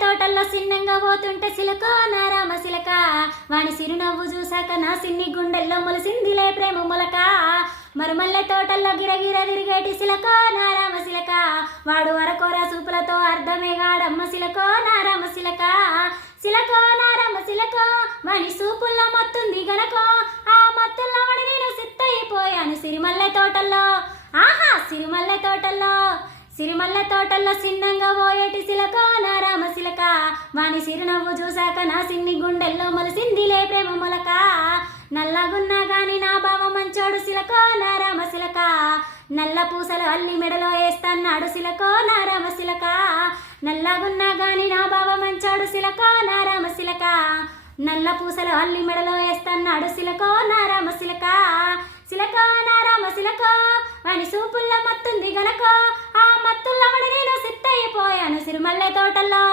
తోటల్లో సిన్నంగా పోతుంటే సిలకో నా రామ సిలక, వాని సిరునవ్వు చూసాక నా సిన్ని గుండెల్లో మొలిసిందిలే ప్రేమ మొలక. మరుమల్లె తోటల్లో గిరగిర తిరిగేటి సిలకో నా రామ సిలక, వాడు అరకొర సూపులతో అర్ధమే గాడమ్మ సిలకో నా రామ సిలక. సిలకో నా రామ సిలకో, వాని సూపుల్లో మత్తుంది గనకో, ఆ మత్తుల్లో వాడి నేను సిత్తయిపోయాను సిరిమల్లె తోటల్లో. ఆహా సిరిమల్లె తోటల్లో, సిరిమల్లె తోటల్లో సిన్నంగా పోయేటి సిలకో నా రామ సిలక, వాని సిరునవ్వు చూసాక నా సిన్ని గుండెల్లో మొలిసిందిలే ప్రేమ మొలక. నల్లగున్నా గాని నా బావ మంచోడు సిలకో నా రామ సిలక, నల్ల పూసలు అల్లి మెడలో వేస్తన్నాడు సిలకో నా రామ సిలక. నల్లగున్నా గాని నా బావ మంచోడు సిలకో నా రామ సిలక, నల్ల పూసలు అల్లి మెడలో వేస్తన్నాడు సిలకో నా రామ సిలక. సిలకో నా రామ సిలకో, వాని సూపుల్లో మత్తుంది గనకో, ఆ మత్తుల్లో వాడి నేను సిత్తయిపోయాను సిరిమల్లె తోటల్లో.